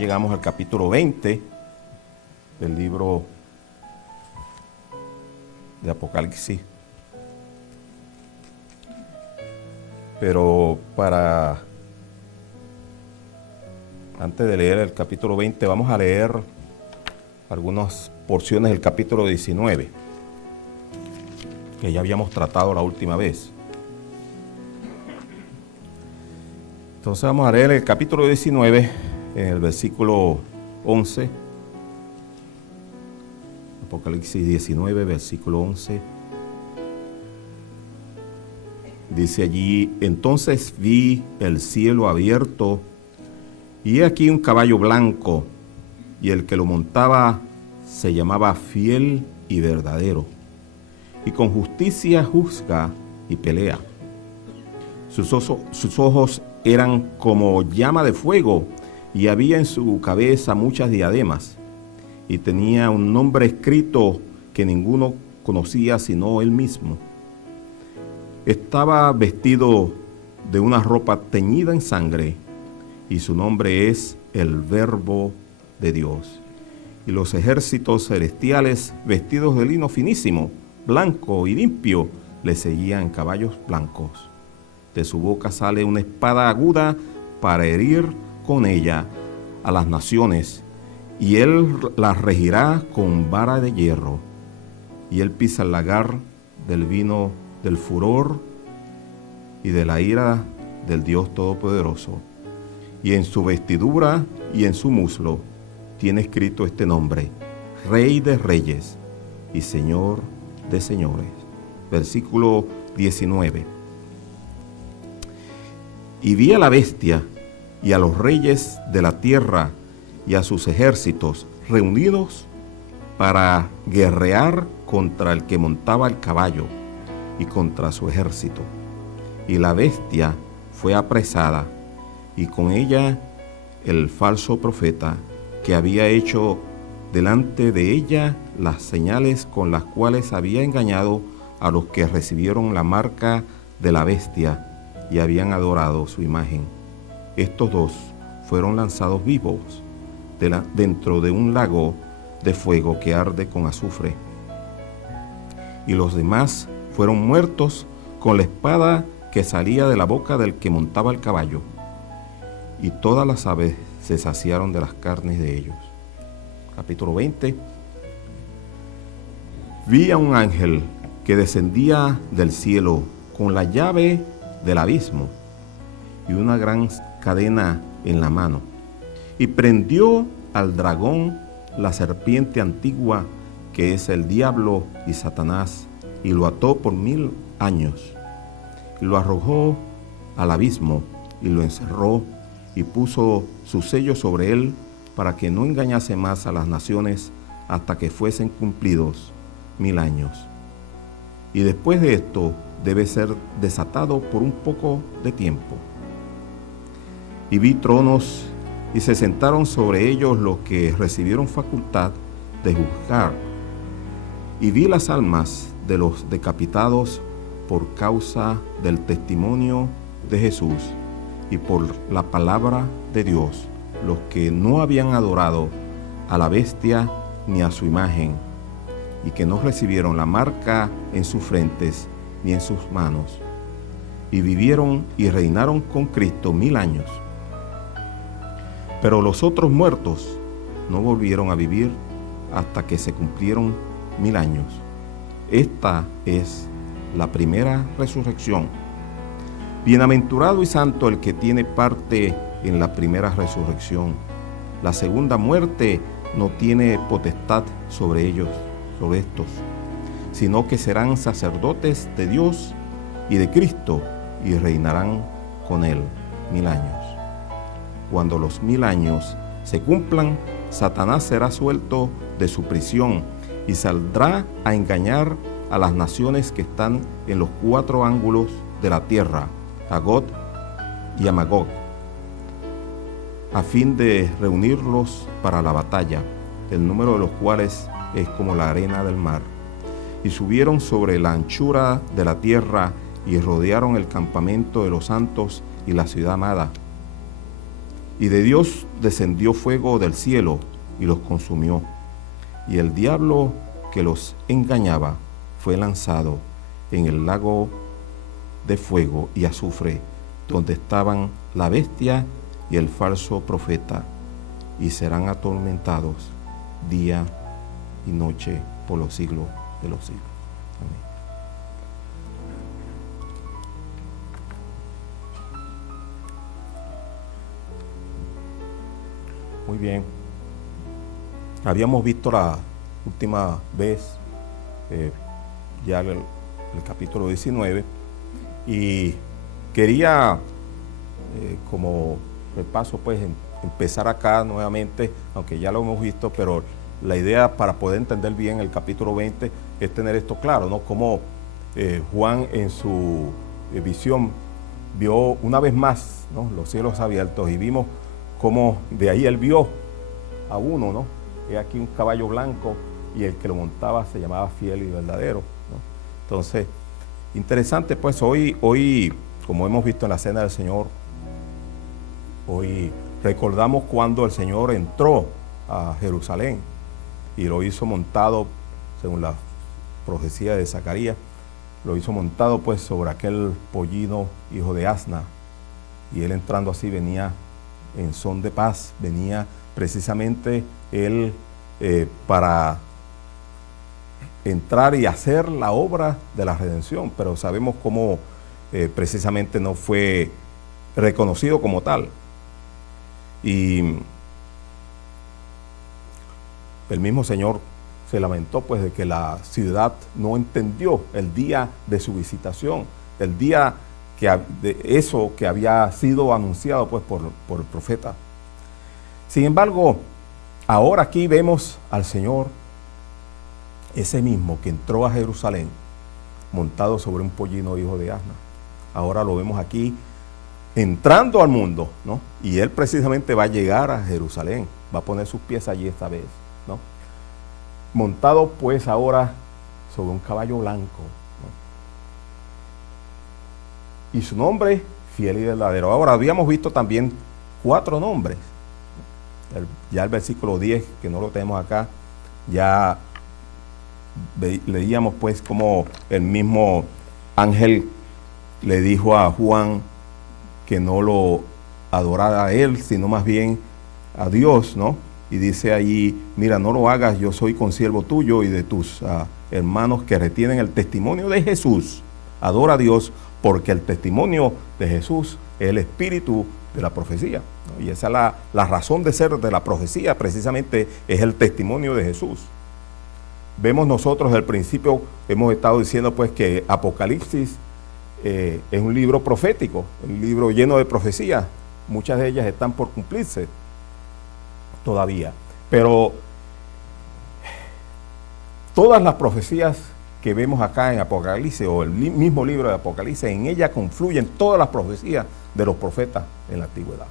llegamos al capítulo 20 del libro de Apocalipsis. Pero antes de leer el capítulo 20, vamos a leer algunas porciones del capítulo 19, que ya habíamos tratado la última vez. Entonces vamos a leer el capítulo 19, en el versículo 11. Apocalipsis 19, versículo 11. Dice allí: entonces vi el cielo abierto, y he aquí un caballo blanco, y el que lo montaba se llamaba Fiel y Verdadero, y con justicia juzga y pelea. Sus ojos eran como llama de fuego, y había en su cabeza muchas diademas, y tenía un nombre escrito que ninguno conocía sino él mismo. Estaba vestido de una ropa teñida en sangre, y su nombre es el Verbo de Dios. Y los ejércitos celestiales, vestidos de lino finísimo, blanco y limpio, le seguían en caballos blancos. De su boca sale una espada aguda para herir con ella a las naciones, y él las regirá con vara de hierro. Y él pisa el lagar del vino del furor y de la ira del Dios Todopoderoso. Y en su vestidura y en su muslo tiene escrito este nombre: Rey de Reyes y Señor de Señores. Versículo 19. Y vi a la bestia y a los reyes de la tierra y a sus ejércitos reunidos para guerrear contra el que montaba el caballo y contra su ejército. Y la bestia fue apresada, y con ella el falso profeta, que había hecho delante de ella las señales con las cuales había engañado a los que recibieron la marca de la bestia y habían adorado su imagen. Estos dos fueron lanzados vivos dentro de un lago de fuego que arde con azufre. Y los demás fueron muertos con la espada que salía de la boca del que montaba el caballo. Y todas las aves se saciaron de las carnes de ellos. Capítulo 20. Vi a un ángel que descendía del cielo con la llave del abismo y una gran cadena en la mano, y prendió al dragón, la serpiente antigua, que es el diablo y Satanás, y lo ató por 1000 años, y lo arrojó al abismo, y lo encerró, y puso su sello sobre él, para que no engañase más a las naciones hasta que fuesen cumplidos 1000 años. Y después de esto debe ser desatado por un poco de tiempo. Y vi tronos, y se sentaron sobre ellos los que recibieron facultad de juzgar. Y vi las almas de los decapitados por causa del testimonio de Jesús y por la palabra de Dios, los que no habían adorado a la bestia ni a su imagen, y que no recibieron la marca en sus frentes ni en sus manos, y vivieron y reinaron con Cristo 1000 años. Pero los otros muertos no volvieron a vivir hasta que se cumplieron 1000 años. Esta es la primera resurrección. Bienaventurado y santo el que tiene parte en la primera resurrección. La segunda muerte no tiene potestad sobre ellos, sobre estos, sino que serán sacerdotes de Dios y de Cristo, y reinarán con él 1000 años. Cuando los 1000 años se cumplan, Satanás será suelto de su prisión y saldrá a engañar a las naciones que están en los 4 ángulos de la tierra, a Gog y a Magog, a fin de reunirlos para la batalla, el número de los cuales es como la arena del mar. Y subieron sobre la anchura de la tierra y rodearon el campamento de los santos y la ciudad amada. Y de Dios descendió fuego del cielo y los consumió. Y el diablo que los engañaba fue lanzado en el lago de fuego y azufre, donde estaban la bestia y el falso profeta, y serán atormentados día y noche por los siglos de los siglos. Amén. Muy bien. Habíamos visto la última vez ya el capítulo 19 y quería como repaso pues empezar acá nuevamente, aunque ya lo hemos visto, pero la idea para poder entender bien el capítulo 20 es tener esto claro, ¿no? Como Juan en su visión vio una vez más, ¿no?, los cielos abiertos, y vimos cómo de ahí él vio a uno, ¿no? He aquí un caballo blanco y el que lo montaba se llamaba Fiel y Verdadero, ¿no? Entonces, interesante pues hoy, como hemos visto en la Cena del Señor, hoy recordamos cuando el Señor entró a Jerusalén y lo hizo montado, según la profecía de Zacarías, lo hizo montado pues sobre aquel pollino hijo de asna, y él entrando así venía en son de paz, venía precisamente él para entrar y hacer la obra de la redención, pero sabemos cómo precisamente no fue reconocido como tal. Y el mismo Señor se lamentó pues de que la ciudad no entendió el día de su visitación, el día de eso que había sido anunciado pues por el profeta. Sin embargo, ahora aquí vemos al Señor, ese mismo que entró a Jerusalén montado sobre un pollino hijo de asna. Ahora lo vemos aquí entrando al mundo, ¿no? Y él precisamente va a llegar a Jerusalén, va a poner sus pies allí esta vez, ¿no? Montado pues ahora sobre un caballo blanco, ¿no? Y su nombre, Fiel y Verdadero. Ahora habíamos visto también 4 nombres. Ya el versículo 10, que no lo tenemos acá, ya leíamos pues como el mismo ángel le dijo a Juan que no lo adorara a él, sino más bien a Dios, ¿no? Y dice allí, mira, no lo hagas, yo soy consiervo tuyo y de tus hermanos que retienen el testimonio de Jesús. Adora a Dios, porque el testimonio de Jesús es el espíritu de la profecía, ¿no? Y esa es la razón de ser de la profecía, precisamente es el testimonio de Jesús. Vemos nosotros al principio, hemos estado diciendo pues que Apocalipsis es un libro profético, un libro lleno de profecías. Muchas de ellas están por cumplirse todavía, pero todas las profecías que vemos acá en Apocalipsis, o el mismo libro de Apocalipsis, en ella confluyen todas las profecías de los profetas en la antigüedad.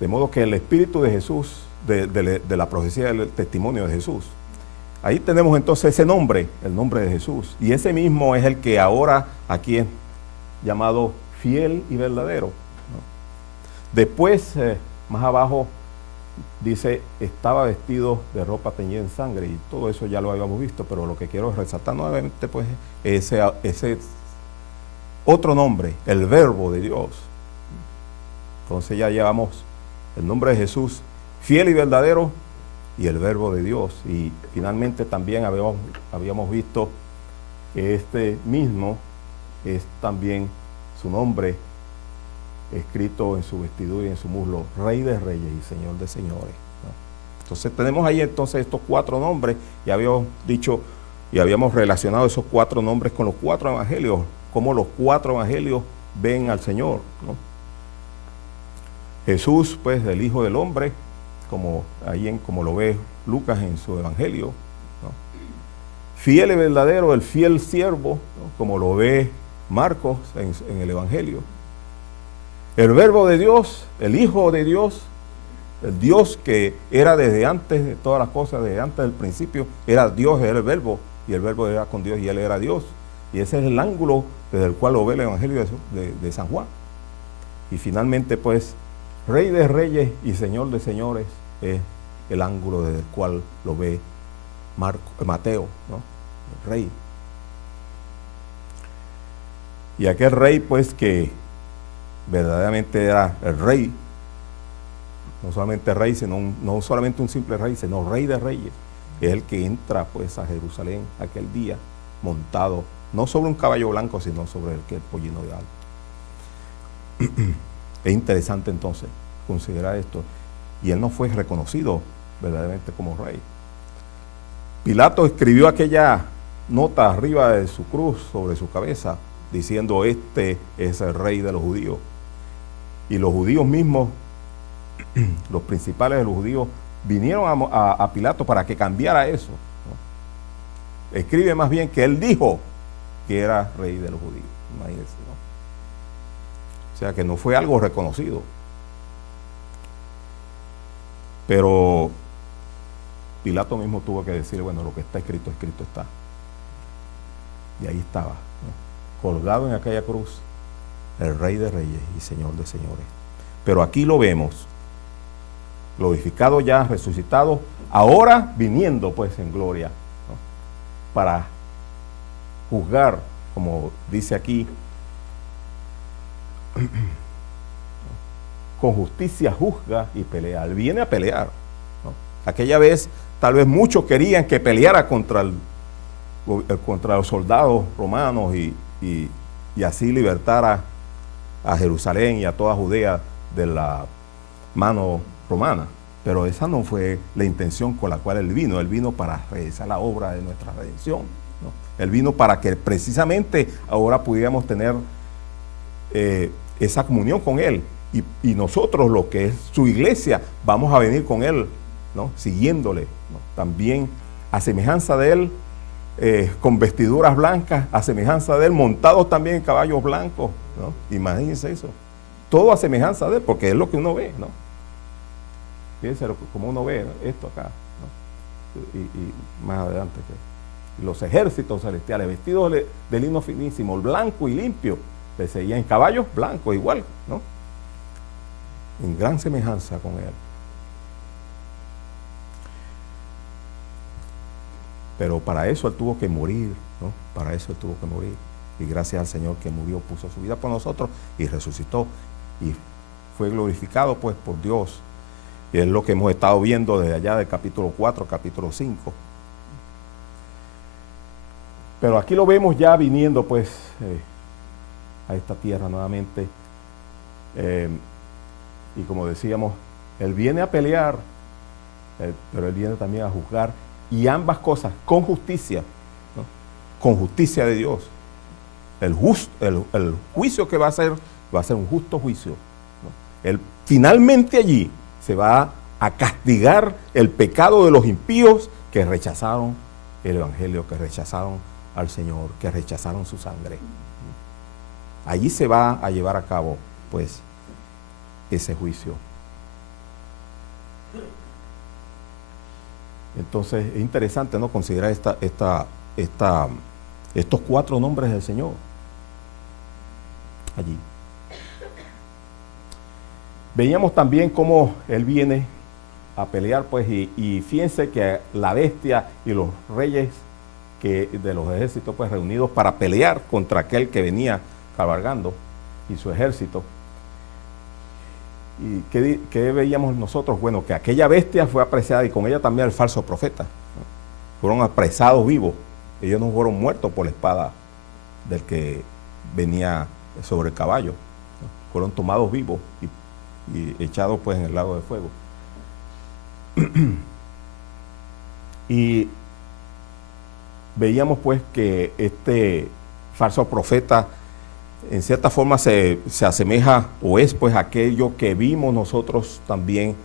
De modo que el espíritu de Jesús, de la profecía del testimonio de Jesús, ahí tenemos entonces ese nombre, el nombre de Jesús, y ese mismo es el que ahora aquí es llamado Fiel y Verdadero, ¿no? Después, más abajo, dice, estaba vestido de ropa teñida en sangre, y todo eso ya lo habíamos visto, pero lo que quiero resaltar nuevamente pues ese otro nombre, el Verbo de Dios. Entonces ya llevamos el nombre de Jesús, Fiel y Verdadero, y el Verbo de Dios. Y finalmente también habíamos visto que este mismo es también su nombre escrito en su vestidura y en su muslo, Rey de Reyes y Señor de Señores, ¿no? Entonces tenemos ahí entonces estos 4 nombres, y habíamos dicho y habíamos relacionado esos 4 nombres con los 4 evangelios, como los 4 evangelios ven al Señor, ¿no? Jesús, pues, el Hijo del Hombre, como lo ve Lucas en su evangelio, ¿no? Fiel y Verdadero, el fiel siervo, ¿no?, como lo ve Marcos en el evangelio. El Verbo de Dios, el Hijo de Dios, el Dios que era desde antes de todas las cosas, desde antes del principio, era Dios, era el Verbo, y el Verbo era con Dios y Él era Dios. Y ese es el ángulo desde el cual lo ve el Evangelio de San Juan. Y finalmente, pues, Rey de Reyes y Señor de Señores es el ángulo desde el cual lo ve Mateo, ¿no? El Rey. Y aquel Rey, pues, que verdaderamente era el Rey, no solamente Rey, sino no solamente un simple Rey, sino Rey de Reyes, es el que entra, pues, a Jerusalén aquel día, montado, no sobre un caballo blanco, sino sobre el pollino de alto. Es interesante entonces considerar esto. Y él no fue reconocido verdaderamente como rey. Pilato escribió aquella nota arriba de su cruz, sobre su cabeza, diciendo: este es el rey de los judíos. Y los judíos mismos, los principales de los judíos, vinieron a Pilato para que cambiara eso, ¿no? Escribe más bien que él dijo que era rey de los judíos. Imagínense, ¿no? O sea que no fue algo reconocido. Pero Pilato mismo tuvo que decir: bueno, lo que está escrito, escrito está. Y ahí estaba, ¿no? Colgado en aquella cruz, el Rey de Reyes y Señor de Señores. Pero aquí lo vemos, glorificado ya, resucitado, ahora viniendo pues en gloria, ¿no? Para juzgar, como dice aquí, con justicia juzga y pelea. Él viene a pelear, ¿no? Aquella vez tal vez muchos querían que peleara contra los soldados romanos y así libertara a Jerusalén y a toda Judea de la mano romana. Pero esa no fue la intención con la cual él vino. Él vino para realizar la obra de nuestra redención, ¿no? Él vino para que precisamente ahora pudiéramos tener esa comunión con él. Y nosotros, lo que es su iglesia, vamos a venir con él, ¿no? Siguiéndole, ¿no? También a semejanza de él, con vestiduras blancas, a semejanza de él, montados también en caballos blancos, ¿no? Imagínense eso. Todo a semejanza de él, porque es lo que uno ve, ¿no? Fíjense como uno ve esto acá, ¿no? Y más adelante, los ejércitos celestiales, vestidos de lino finísimo, blanco y limpio, le seguían en caballos blancos igual, ¿no? En gran semejanza con él. Pero para eso él tuvo que morir, ¿no? Para eso él tuvo que morir. Y gracias al Señor que murió, puso su vida por nosotros y resucitó. Y fue glorificado pues por Dios. Y es lo que hemos estado viendo desde allá del capítulo 4, capítulo 5. Pero aquí lo vemos ya viniendo pues a esta tierra nuevamente. Y como decíamos, él viene a pelear, pero él viene también a juzgar. Y ambas cosas con justicia, ¿no? Con justicia de Dios. El juicio que va a ser un justo juicio, ¿no? Él finalmente allí se va a castigar el pecado de los impíos que rechazaron el Evangelio, que rechazaron al Señor, que rechazaron su sangre. Allí se va a llevar a cabo, pues, ese juicio. Entonces es interesante, ¿no?, considerar estos 4 nombres del Señor allí. Veíamos también cómo él viene a pelear, pues, y fíjense que la bestia y los reyes de los ejércitos, pues, reunidos para pelear contra aquel que venía cabalgando y su ejército. ¿Y qué veíamos nosotros? Bueno, que aquella bestia fue apresada y con ella también el falso profeta, ¿no? Fueron apresados vivos. Ellos no fueron muertos por la espada del que venía sobre el caballo, ¿no? Fueron tomados vivos y echados pues en el lago de fuego. Y veíamos pues que este falso profeta en cierta forma se asemeja o es pues aquello que vimos nosotros también,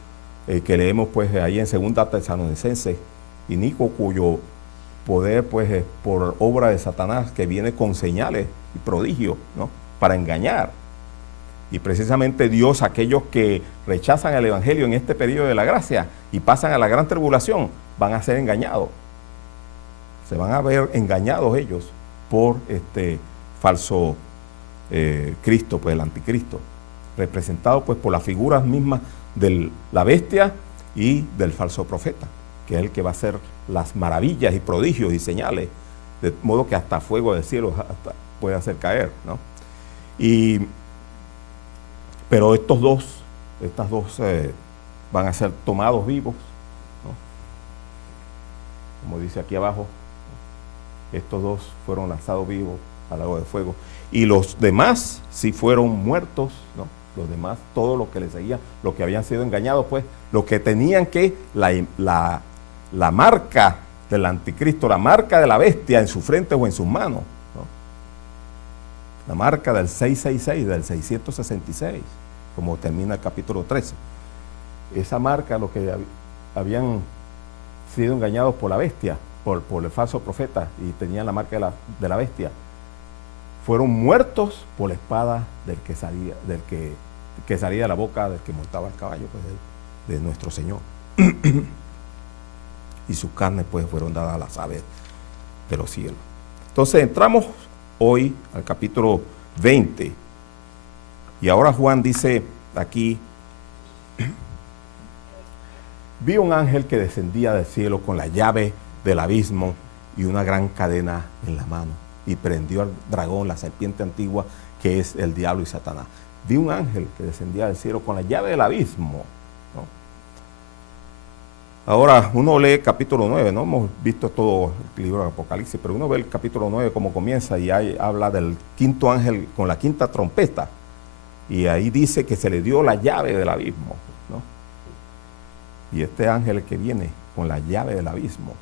que leemos pues ahí en 2 Tesalonicenses, inicuo, cuyo poder pues es por obra de Satanás, que viene con señales y prodigios, ¿no?, para engañar. Y precisamente Dios, aquellos que rechazan el Evangelio en este periodo de la gracia y pasan a la gran tribulación, van a ser engañados. Se van a ver engañados ellos por este falso Cristo, pues el anticristo. representado pues por las figuras mismas de la bestia y del falso profeta, que es el que va a hacer las maravillas y prodigios y señales, de modo que hasta fuego del cielo hasta puede hacer caer, ¿no? Pero estas dos van a ser tomados vivos, ¿no? Como dice aquí abajo, estos dos fueron lanzados vivos al lago de fuego. Y los demás sí fueron muertos, ¿no? Los demás, todo lo que les seguía, los que habían sido engañados, pues, los que tenían que la marca del anticristo, la marca de la bestia en su frente o en sus manos, ¿no? La marca del 666, del 666, como termina el capítulo 13. Esa marca, los que habían sido engañados por la bestia, por el falso profeta, y tenían la marca de la bestia, fueron muertos por la espada que salía de la boca del que montaba el caballo, pues, de nuestro Señor. Y sus carnes pues fueron dadas a las aves de los cielos. Entonces entramos hoy al capítulo 20. Y ahora Juan dice aquí: vi un ángel que descendía del cielo con la llave del abismo y una gran cadena en la mano, y prendió al dragón, la serpiente antigua, que es el diablo y Satanás. Vi un ángel que descendía del cielo con la llave del abismo, ¿no? Ahora uno lee el capítulo 9, no hemos visto todo el libro de Apocalipsis, pero uno ve el capítulo 9 como comienza, y ahí habla del quinto ángel con la quinta trompeta, y ahí dice que se le dio la llave del abismo, ¿no? Y este ángel que viene con la llave del abismo,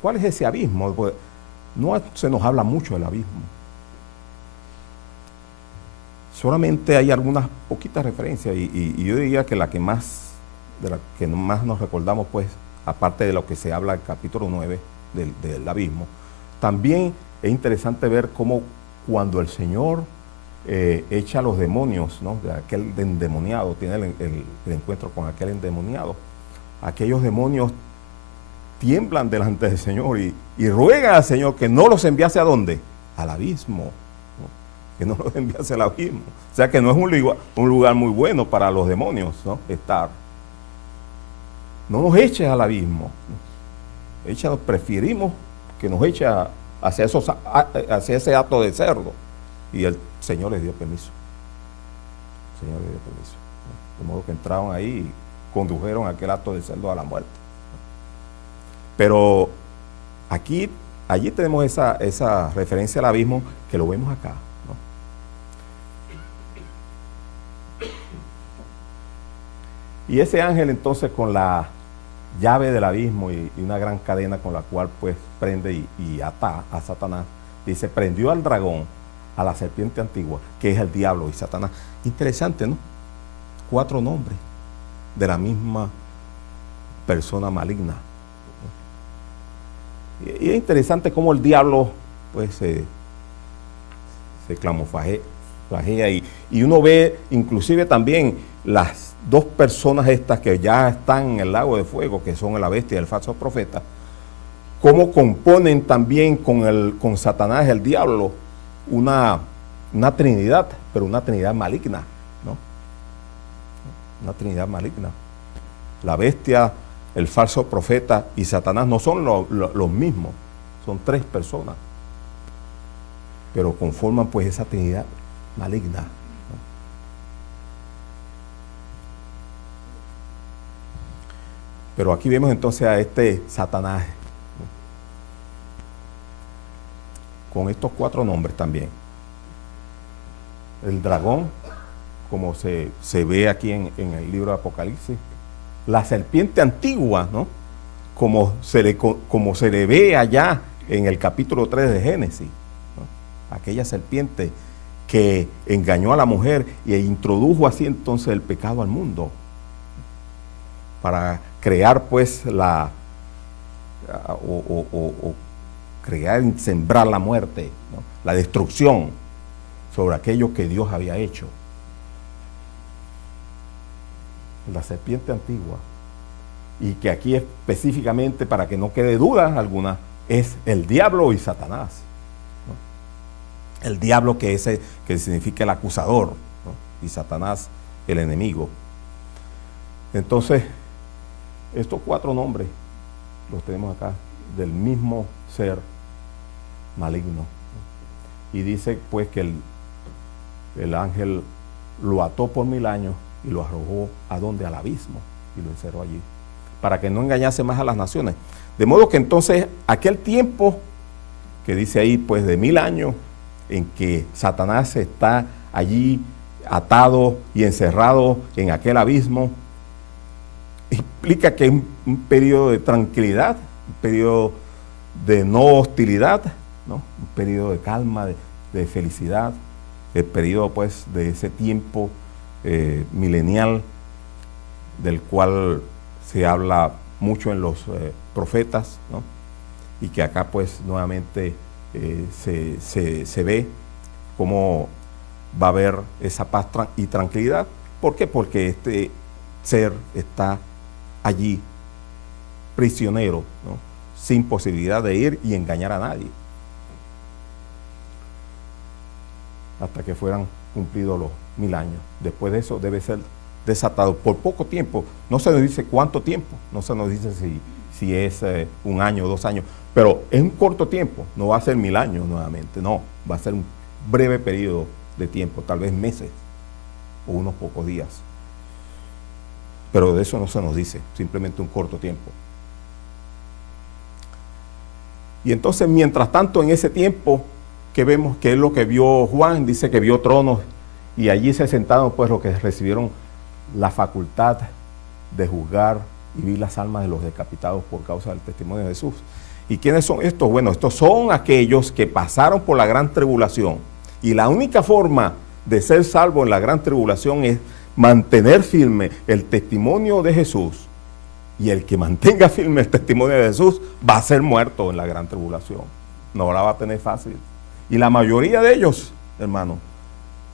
¿cuál es ese abismo? Pues no se nos habla mucho del abismo. Solamente hay algunas poquitas referencias, y yo diría que de la que más nos recordamos, pues, aparte de lo que se habla en el capítulo 9 del abismo, también es interesante ver cómo cuando el Señor echa a los demonios, ¿no?, de aquel endemoniado, tiene el encuentro con aquel endemoniado, aquellos demonios tiemblan delante del Señor y ruegan al Señor que no los enviase ¿a dónde? Al abismo, ¿no? Que no los enviase al abismo. O sea que no es un lugar muy bueno para los demonios, ¿no?, estar. No nos eches al abismo, ¿no? Preferimos que nos eche hacia ese acto de cerdo. Y el Señor les dio permiso. El Señor les dio permiso, ¿no? De modo que entraron ahí y condujeron aquel acto de cerdo a la muerte. Pero allí tenemos esa referencia al abismo, que lo vemos acá, ¿no? Y ese ángel entonces con la llave del abismo y una gran cadena con la cual pues prende y ata a Satanás, dice, prendió al dragón, a la serpiente antigua, que es el diablo y Satanás. Interesante, ¿no? 4 nombres de la misma persona maligna. Y es interesante cómo el diablo pues se camuflajea y uno ve inclusive también las 2 personas estas que ya están en el lago de fuego, que son la bestia y el falso profeta, cómo componen también con Satanás, el diablo, una trinidad, pero una trinidad maligna, ¿no? Una trinidad maligna. La bestia, el falso profeta y Satanás no son los mismos, son 3 personas, pero conforman pues esa trinidad maligna, ¿no? Pero aquí vemos entonces a este Satanás, ¿no?, con estos 4 nombres también. El dragón, como se ve aquí en el libro de Apocalipsis. La serpiente antigua, ¿no?, como se le ve allá en el capítulo 3 de Génesis, ¿no? Aquella serpiente que engañó a la mujer e introdujo así entonces el pecado al mundo, para crear pues crear y sembrar la muerte, ¿no?, la destrucción sobre aquello que Dios había hecho. La serpiente antigua, y que aquí específicamente, para que no quede duda alguna, es el diablo y Satanás, el diablo que significa el acusador, ¿no? Y Satanás el enemigo. Entonces, estos 4 nombres los tenemos acá, del mismo ser maligno, ¿no? Y dice pues que el ángel lo ató por 1000 años y lo arrojó ¿a dónde? Al abismo, y lo encerró allí, para que no engañase más a las naciones. De modo que entonces aquel tiempo que dice ahí pues de 1000 años en que Satanás está allí atado y encerrado en aquel abismo, implica que es un periodo de tranquilidad, un periodo de no hostilidad, ¿no? Un periodo de calma, de felicidad, el periodo pues de ese tiempo milenial del cual se habla mucho en los profetas, ¿no? Y que acá pues nuevamente se ve cómo va a haber esa paz y tranquilidad. ¿Por qué? Porque este ser está allí prisionero, ¿no? Sin posibilidad de ir y engañar a nadie, hasta que fueran cumplidos los 1000 años. Después de eso debe ser desatado por poco tiempo. No se nos dice cuánto tiempo, no se nos dice si es 1 año o 2 años, pero es un corto tiempo, no va a ser 1000 años nuevamente, no, va a ser un breve periodo de tiempo, tal vez meses o unos pocos días. Pero de eso no se nos dice, simplemente un corto tiempo. Y entonces, mientras tanto, en ese tiempo que vemos que es lo que vio Juan, dice que vio tronos y allí se sentaron pues los que recibieron la facultad de juzgar y vi las almas de los decapitados por causa del testimonio de Jesús. ¿Y quiénes son estos? Bueno, estos son aquellos que pasaron por la gran tribulación. Y la única forma de ser salvo en la gran tribulación es mantener firme el testimonio de Jesús. Y el que mantenga firme el testimonio de Jesús va a ser muerto en la gran tribulación. No la va a tener fácil. Y la mayoría de ellos, hermano,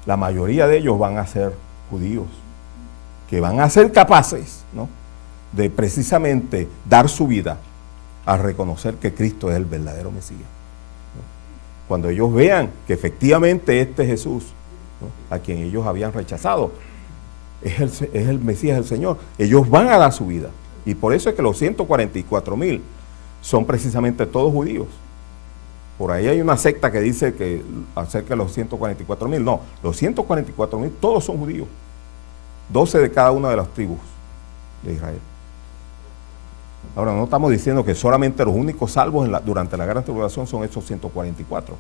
la mayoría de ellos van a ser judíos, que van a ser capaces, ¿no?, de precisamente dar su vida a reconocer que Cristo es el verdadero Mesías, ¿no? Cuando ellos vean que efectivamente este Jesús, ¿no?, a quien ellos habían rechazado, es el Mesías, el Señor, ellos van a dar su vida. Y por eso es que los 144,000 son precisamente todos judíos. Por ahí hay una secta que dice que acerca de los 144,000, no, los 144,000 todos son judíos, 12 de cada una de las tribus de Israel. Ahora, no estamos diciendo que solamente los únicos salvos durante la gran tribulación son esos 144,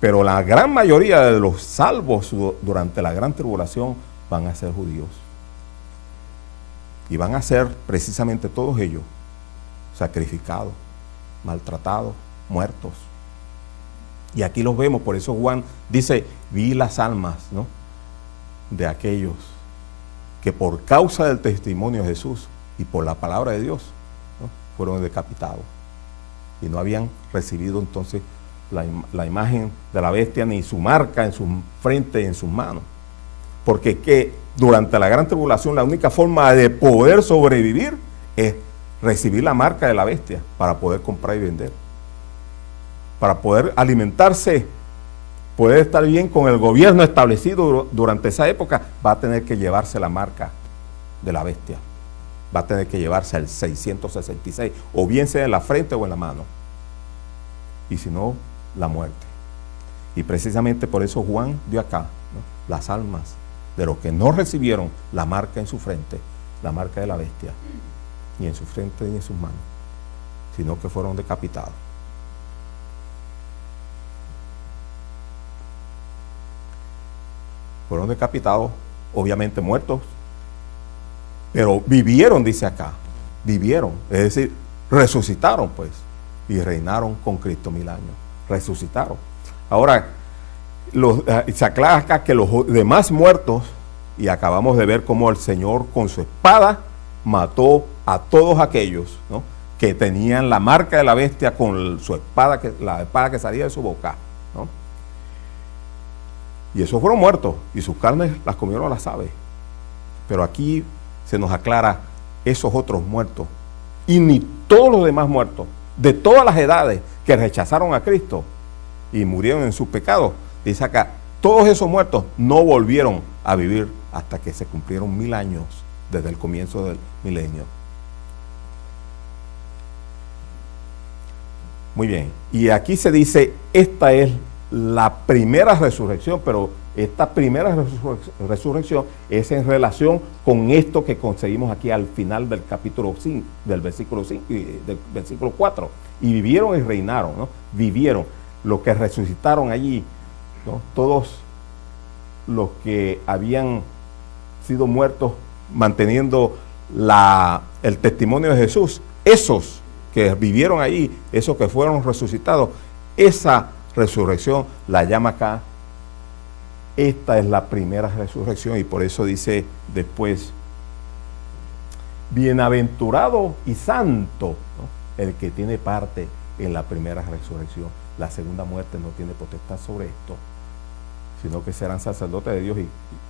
pero la gran mayoría de los salvos durante la gran tribulación van a ser judíos. Y van a ser precisamente todos ellos sacrificados, maltratados, muertos. Y aquí los vemos, por eso Juan dice, vi las almas, ¿no?, de aquellos que por causa del testimonio de Jesús y por la palabra de Dios, ¿no?, fueron decapitados. Y no habían recibido entonces la imagen de la bestia ni su marca en su frente y en sus manos. Porque que durante la gran tribulación la única forma de poder sobrevivir es recibir la marca de la bestia para poder comprar y vender. Para poder alimentarse, poder estar bien con el gobierno establecido durante esa época, va a tener que llevarse la marca de la bestia. Va a tener que llevarse el 666, o bien sea en la frente o en la mano. Y si no, la muerte. Y precisamente por eso Juan dio acá, ¿no?, las almas de los que no recibieron la marca en su frente, la marca de la bestia, ni en su frente ni en sus manos, sino que fueron decapitados. Fueron decapitados, obviamente muertos, pero vivieron, dice acá, vivieron, es decir, resucitaron pues, y reinaron con Cristo 1000 años, resucitaron. Ahora, se aclara acá que los demás muertos, y acabamos de ver cómo el Señor con su espada mató a todos aquellos, ¿no?, que tenían la marca de la bestia con su espada, la espada que salía de su boca, ¿no? Y esos fueron muertos, y sus carnes las comieron las aves. Pero aquí se nos aclara esos otros muertos, y ni todos los demás muertos, de todas las edades que rechazaron a Cristo, y murieron en sus pecados. Dice acá, todos esos muertos no volvieron a vivir hasta que se cumplieron 1000 años desde el comienzo del milenio. Muy bien, y aquí se dice, esta es la primera resurrección, pero esta primera resurrección es en relación con esto que conseguimos aquí al final del capítulo 5, del versículo 5 y del versículo 4. Y vivieron y reinaron, ¿no? Vivieron, los que resucitaron allí, ¿no? Todos los que habían sido muertos manteniendo el testimonio de Jesús, esos que vivieron allí, esos que fueron resucitados, esa resurrección la llama acá, esta es la primera resurrección, y por eso dice después, bienaventurado y santo, ¿no? El que tiene parte en la primera resurrección. La segunda muerte no tiene potestad sobre esto, sino que serán sacerdotes de Dios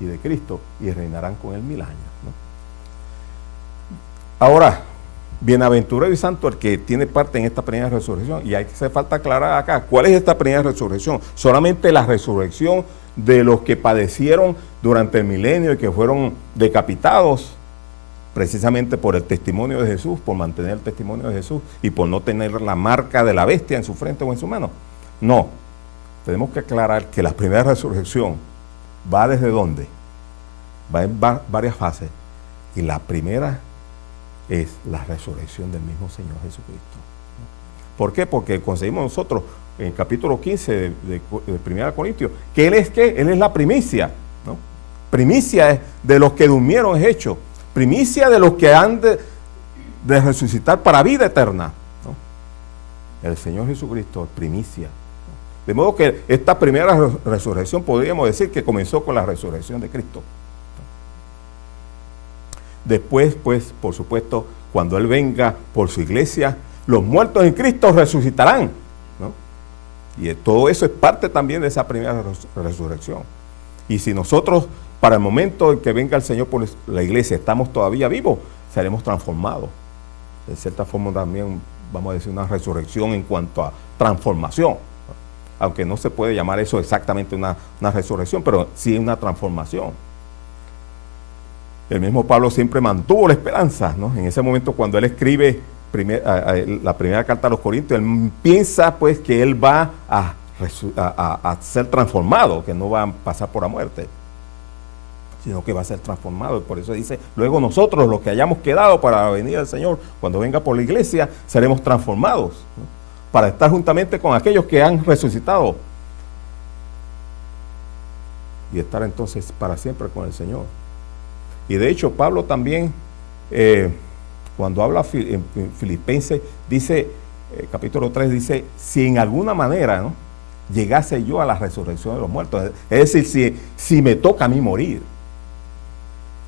y de Cristo, y reinarán con él 1000 años, ¿no? Ahora, bienaventurado y santo el que tiene parte en esta primera resurrección. Y hace falta aclarar acá, ¿cuál es esta primera resurrección? Solamente la resurrección de los que padecieron durante el milenio y que fueron decapitados precisamente por el testimonio de Jesús, por mantener el testimonio de Jesús y por no tener la marca de la bestia en su frente o en su mano. No, tenemos que aclarar que la primera resurrección va desde dónde, va en varias fases, y la primera es la resurrección del mismo Señor Jesucristo. ¿Por qué? Porque conseguimos nosotros en el capítulo 15 de 1 Corintios que Él es ¿qué? Él es la primicia, ¿no? Primicia es de los que durmieron es hecho, primicia de los que han de resucitar para vida eterna, ¿no? El Señor Jesucristo es primicia, ¿no? De modo que esta primera resurrección podríamos decir que comenzó con la resurrección de Cristo. Después, pues, por supuesto, cuando Él venga por su iglesia, los muertos en Cristo resucitarán, ¿no? Y todo eso es parte también de esa primera resurrección. Y si nosotros, para el momento en que venga el Señor por la iglesia, estamos todavía vivos, seremos transformados. De cierta forma también, vamos a decir, una resurrección en cuanto a transformación. Aunque no se puede llamar eso exactamente una resurrección, pero sí una transformación. El mismo Pablo siempre mantuvo la esperanza, ¿no? En ese momento cuando él escribe la primera carta a los Corintios, él piensa pues que él va a ser transformado, que no va a pasar por la muerte, sino que va a ser transformado. Y por eso dice, luego nosotros los que hayamos quedado para venir al Señor, cuando venga por la iglesia, seremos transformados, ¿no? Para estar juntamente con aquellos que han resucitado y estar entonces para siempre con el Señor. Y de hecho Pablo también, cuando habla en Filipenses, dice, capítulo 3, dice, si en alguna manera, ¿no?, llegase yo a la resurrección de los muertos, es decir, si me toca a mí morir.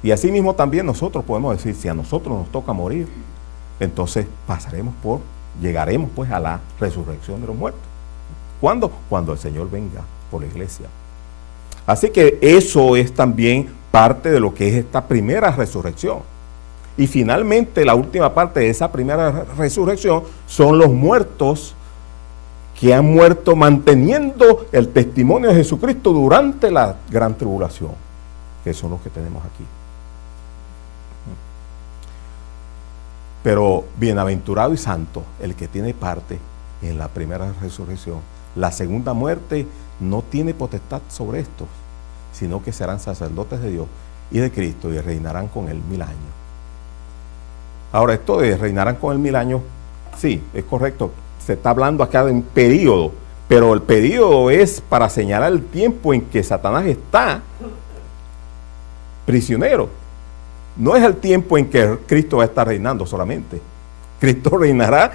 Y así mismo también nosotros podemos decir, si a nosotros nos toca morir, entonces llegaremos pues a la resurrección de los muertos. ¿Cuándo? Cuando el Señor venga por la iglesia. Así que eso es también parte de lo que es esta primera resurrección. Y finalmente la última parte de esa primera resurrección son los muertos que han muerto manteniendo el testimonio de Jesucristo durante la gran tribulación, que son los que tenemos aquí. Pero bienaventurado y santo el que tiene parte en la primera resurrección. La segunda muerte no tiene potestad sobre estos, sino que serán sacerdotes de Dios y de Cristo y reinarán con él 1000 años. Ahora, esto de reinarán con él 1000 años, sí, es correcto. Se está hablando acá de un periodo, pero el periodo es para señalar el tiempo en que Satanás está prisionero. No es el tiempo en que Cristo va a estar reinando solamente. Cristo reinará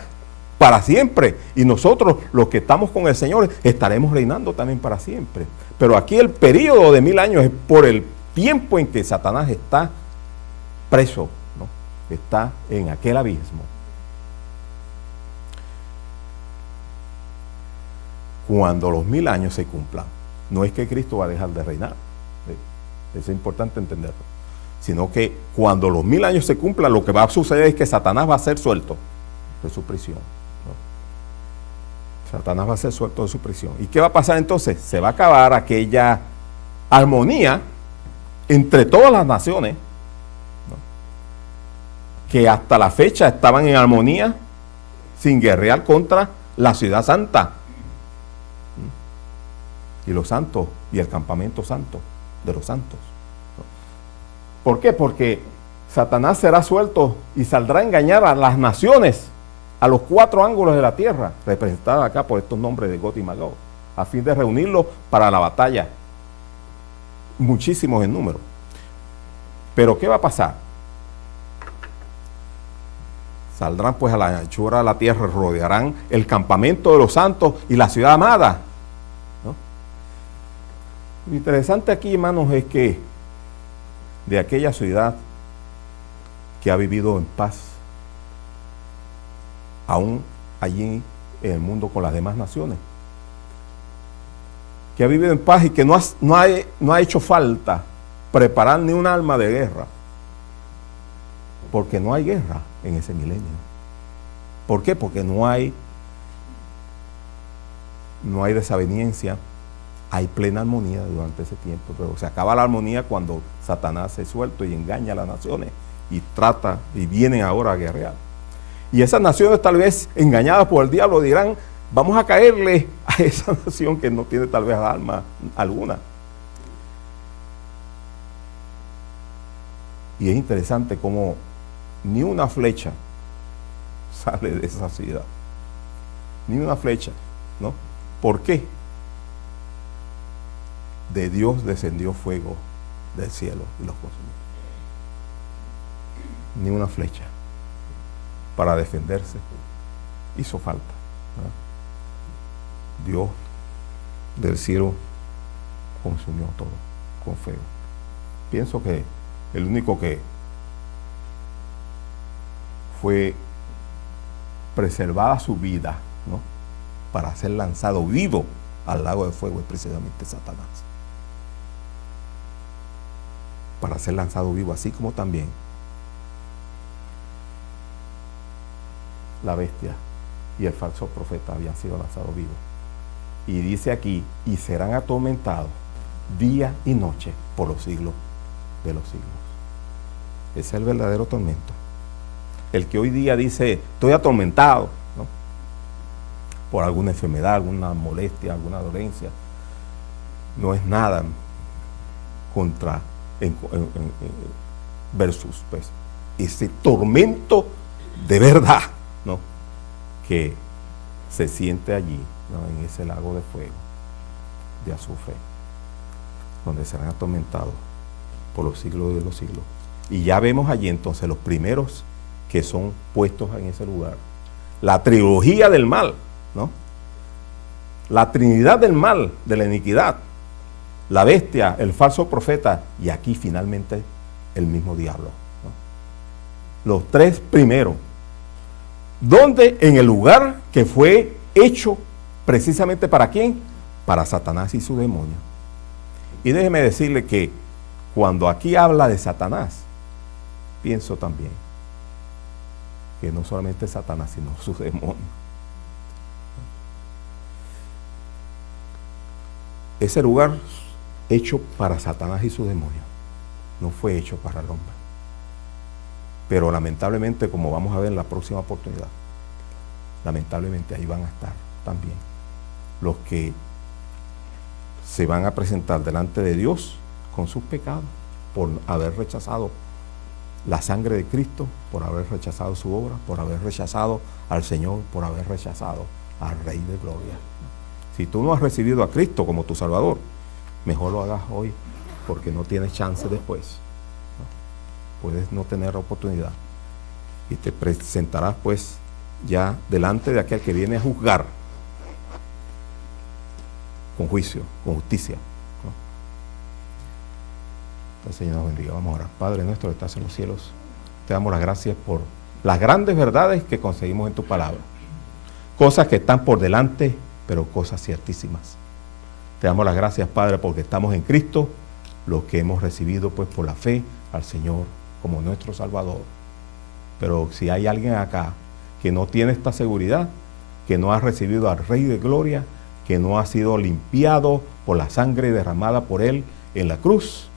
para siempre. Y nosotros, los que estamos con el Señor, estaremos reinando también para siempre. Pero aquí el periodo de 1000 años es por el tiempo en que Satanás está preso, ¿no? Está en aquel abismo. Cuando los 1000 años se cumplan, no es que Cristo va a dejar de reinar. Eso es importante entenderlo. Sino que cuando los 1000 años se cumplan, lo que va a suceder es que Satanás va a ser suelto de su prisión, ¿no? Satanás va a ser suelto de su prisión. ¿Y qué va a pasar entonces? Se va a acabar aquella armonía entre todas las naciones, ¿no?, que hasta la fecha estaban en armonía sin guerrear contra la ciudad santa y los santos y el campamento santo de los santos. ¿Por qué? Porque Satanás será suelto y saldrá a engañar a las naciones a los 4 ángulos de la tierra, representadas acá por estos nombres de Gog y Magog, a fin de reunirlos para la batalla, muchísimos en número. Pero ¿qué va a pasar? Saldrán pues a la anchura de la tierra, rodearán el campamento de los santos y la ciudad amada, ¿no? Lo interesante aquí, hermanos, es que de aquella ciudad que ha vivido en paz, aún allí en el mundo con las demás naciones, que ha vivido en paz y que no ha hecho falta preparar ni un arma de guerra, porque no hay guerra en ese milenio. ¿Por qué? Porque no hay desaveniencia, hay plena armonía durante ese tiempo, pero se acaba la armonía cuando Satanás es suelto y engaña a las naciones y trata, y vienen ahora a guerrear. Y esas naciones, tal vez engañadas por el diablo, dirán: vamos a caerle a esa nación que no tiene tal vez alma alguna. Y es interesante cómo ni una flecha sale de esa ciudad. Ni una flecha, ¿no? ¿Por qué? De Dios descendió fuego del cielo y los consumió. Ni una flecha para defenderse hizo falta, ¿verdad? Dios del cielo consumió todo con fuego. Pienso que el único que fue preservada su vida, ¿no?, para ser lanzado vivo al lago de fuego es precisamente Satanás. Para ser lanzado vivo, así como también la bestia y el falso profeta habían sido lanzados vivos. Y dice aquí: y serán atormentados día y noche por los siglos de los siglos. Ese es el verdadero tormento. El que hoy día dice: estoy atormentado, ¿no?, por alguna enfermedad, alguna molestia, alguna dolencia, no es nada contra versus pues ese tormento de verdad, ¿no?, que se siente allí, ¿no?, en ese lago de fuego, de azufre, donde serán atormentados por los siglos de los siglos. Y ya vemos allí entonces los primeros que son puestos en ese lugar. La trilogía del mal, ¿no?, la trinidad del mal, de la iniquidad, la bestia, el falso profeta, y aquí finalmente el mismo diablo, ¿no? Los 3 primeros. ¿Dónde? En el lugar que fue hecho precisamente ¿para quién? Para Satanás y su demonio. Y déjeme decirle que cuando aquí habla de Satanás, pienso también que no solamente Satanás, sino sus demonios. Ese lugar hecho para Satanás y sus demonios no fue hecho para el hombre. Pero lamentablemente, como vamos a ver en la próxima oportunidad, lamentablemente ahí van a estar también los que se van a presentar delante de Dios con sus pecados por haber rechazado la sangre de Cristo, por haber rechazado su obra, por haber rechazado al Señor, por haber rechazado al Rey de Gloria. Si tú no has recibido a Cristo como tu Salvador, mejor lo hagas hoy, porque no tienes chance después, ¿no? Puedes no tener oportunidad y te presentarás pues ya delante de aquel que viene a juzgar con juicio, con justicia, ¿no? El Señor nos bendiga. Vamos a orar. Padre nuestro que estás en los cielos, te damos las gracias por las grandes verdades que conseguimos en tu palabra, cosas que están por delante, pero cosas ciertísimas. Te damos las gracias, Padre, porque estamos en Cristo, los que hemos recibido pues por la fe al Señor como nuestro Salvador. Pero si hay alguien acá que no tiene esta seguridad, que no ha recibido al Rey de Gloria, que no ha sido limpiado por la sangre derramada por Él en la cruz,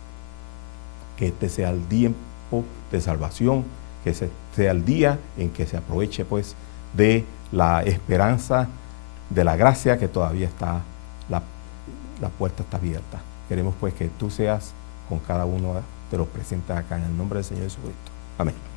que este sea el tiempo de salvación, que sea el día en que se aproveche pues de la esperanza, de la gracia que todavía está, la puerta está abierta. Queremos pues que tú seas con cada uno de los presentes acá en el nombre del Señor Jesucristo. Amén.